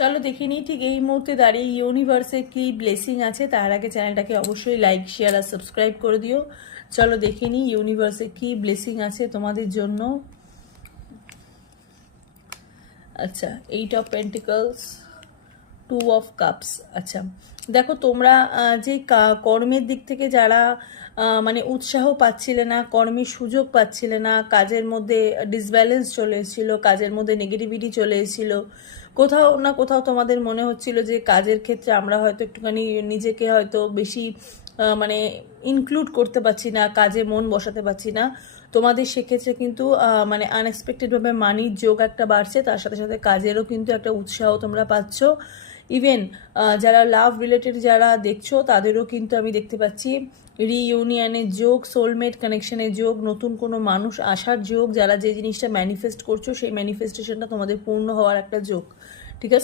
চলো দেখে নিই ঠিক এই মুহূর্তে দাঁড়িয়ে ইউনিভার্সে কি ব্লেসিং আছে। তার আগে চ্যানেলটাকে অবশ্যই লাইক শেয়ার আর সাবস্ক্রাইব করে দিও। চলো দেখে নিই ইউনিভার্সে কি ব্লেসিং আছে তোমাদের জন্য। আচ্ছা, 8 অফ পেন্টিকলস, 2 অফ কাপস। আচ্ছা দেখো, তোমরা যে কর্মের দিক থেকে যারা মানে উৎসাহ পাচ্ছিলে না, কর্মের সুযোগ পাচ্ছিলে না, কাজের মধ্যে ডিসব্যালেন্স চলে এসেছিলো, কাজের মধ্যে নেগেটিভিটি চলে এসেছিলো, কোথাও না কোথাও তোমাদের মনে হচ্ছিল যে কাজের ক্ষেত্রে আমরা হয়তো একটুখানি নিজেকে হয়তো বেশি মানে ইনক্লুড করতে পারছি না, কাজে মন বসাতে পারছি না। তোমাদের সেক্ষেত্রে কিন্তু মানে আনএক্সপেক্টেডভাবে মানির যোগ একটা বাড়ছে, তার সাথে সাথে কাজেরও কিন্তু একটা উৎসাহ তোমরা পাচ্ছ। ইভেন যারা লাভ রিলেটেড যারা দেখছো তাদেরও কিন্তু আমি দেখতে পাচ্ছি রিইউনিয়নের যোগ, সোলমেট কানেকশনের যোগ, নতুন কোনো মানুষ আসার যোগ। যারা যে জিনিসটা ম্যানিফেস্ট করছো সেই ম্যানিফেস্টেশনটা তোমাদের পূর্ণ হওয়ার একটা যোগ, ঠিক আছে।